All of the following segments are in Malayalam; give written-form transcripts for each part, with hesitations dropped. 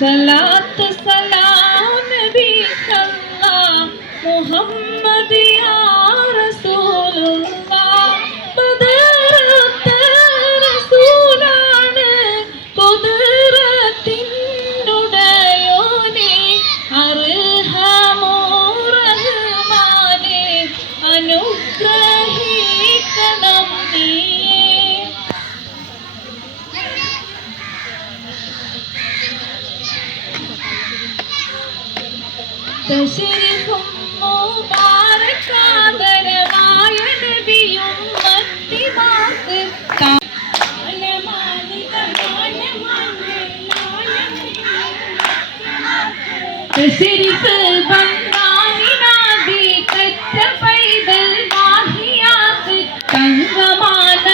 सलात सलाम नबी अल्लाह मुहम्मद या റസൂലുള്ളാ ബദറത്തെ റസൂലാണ് ഖുദ്റത്തിനുടയോനെ അർഹമോർ റഹ്മാനെ അനുഗ്രഹിക്കണം നീയേ തശരീഫും മുബാറകാദരവായ നബിയും മത്തിമാക്ക് തശരീഫ് ബന്ദാനിനാദി കച്ച പൈതൽ മാഹിയാക്ക് തങ്കമാനനമേനിയാ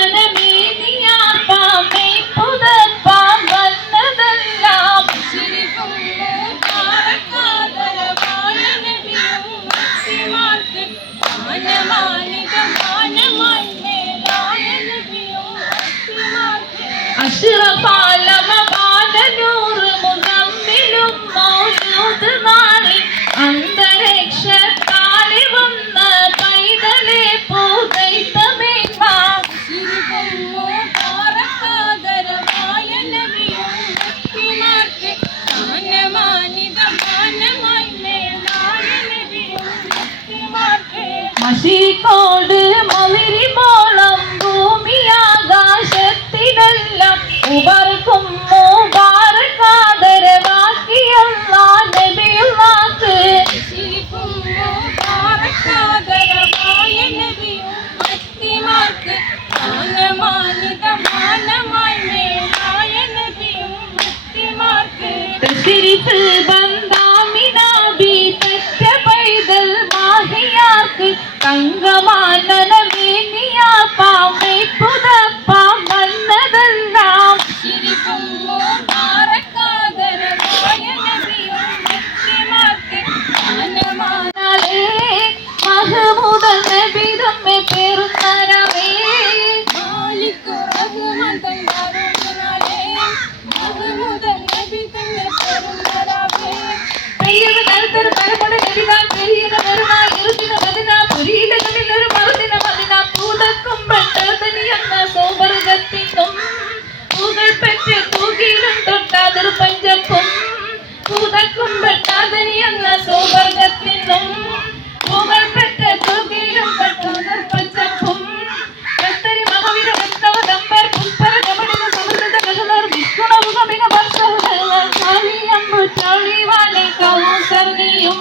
പാമേ പുതപ്പാം വന്നതെല്ലാം തശരീഫും أشرف عالم بعد نور مزمل موجود നാളെ അന്തരീക്ഷത്താലെ വന്ന പൈതലെ പൂതൈത്തമേന്മ ആദരവായ നബിയും ഭക്തിമാർക്ക് മാനമാനിതമാനമായി മേലായ നബിയും ഭക്തിമാർക്ക് മഷീക്കോട് മൗരിമോളം ഭൂമിയാകാശത്തിനെല്ലാം ഉബർക്കും മുബാറകാദരവാക്കി അല്ലാഹ് നബിയുള്ളാക്ക് ശരിക്കും മുബാറകാദരവായ നബിയും ഭക്തിമാർക്ക് മാനമാനിതമാനമായി മേലായ നബിയും ഭക്തിമാർക്ക് തശരീഫ് ബന്ദാമിനാബി തച്ച പൈതൽ മാഹിയാർക്ക് തങ്കമാനനമേനിയാ പാമേ പുതപ്പാം വന്നതെല്ലാം ശരിക്കും മുബാറകാദരവായ നബിയും ഭക്തിമാർക്ക് മാനമാനാലേ മഹ്മൂദ് നബി തമ്മെ പേരുന്നരവേ മാലിക് റഹ്മാൻ തന്നാരുനാലേ മഹ്മൂദ് നബി തമ്മെ പേരുന്നരവേ പെയ്യുന്ന നൽത്തർ പരമടെ നബിതാൻ പെയ്യുന്ന വരുമായി ഇരുത്തിന മദിന പുരീലകളിൽ ഒരു മറുദിന മദിന പൂതക്കും പെട്ടതനിയെന്ന സൗവർഗത്തിനും പൂകൾ പെറ്റ് തൂകിലും തൊട്ടാതിർ പഞ്ചപ്പും പൂതക്കും പെട്ടാതനിയെന്ന സൗവർഗത്തിനും പൂകൾ പെറ്റ് തൂകിലും തൊട്ടാതിർ പഞ്ചപ്പും കത്തരി മഹവിര വെത്തവദമ്പർ പുഷ്പര കമടിന സമൃദ്ധ കഹലർ വിഷ്ണുമുഖമിക വർഷഹുലങ്ങൾ കാളിയമ്പു ചൗളിവാലെ കൗസർണിയും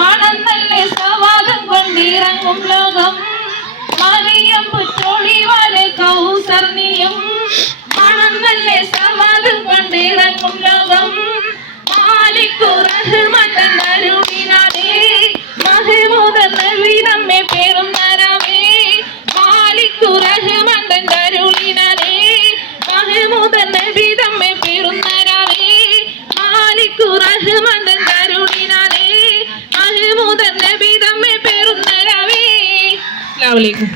മണം നല്ല സവാദം കൊണ്ടിറങ്ങും ലോകം മറിയമ്പു ചൗളിവാലെ കൗസർണിയും മണം നല്ല സവാദം കൊണ്ടിറങ്ങും ലോകം മാലിക് റഹ്മാൻ തന്നരുളിനാലേ മഹ്മൂദ് നബി നമ്മെ പേരുന്നരവേ മാലിക് റഹ്മാൻ തന്നരുളിനാലേ മഹ്മൂദ് നബി നമ്മെ പേരുന്നരവേ മാലിക് റഹ്മാൻ തന്നരുളിനാലേ മഹ്മൂദ് നബി നമ്മെ പേരുന്നരവേ. അസ്സലാമു അലൈക്കും.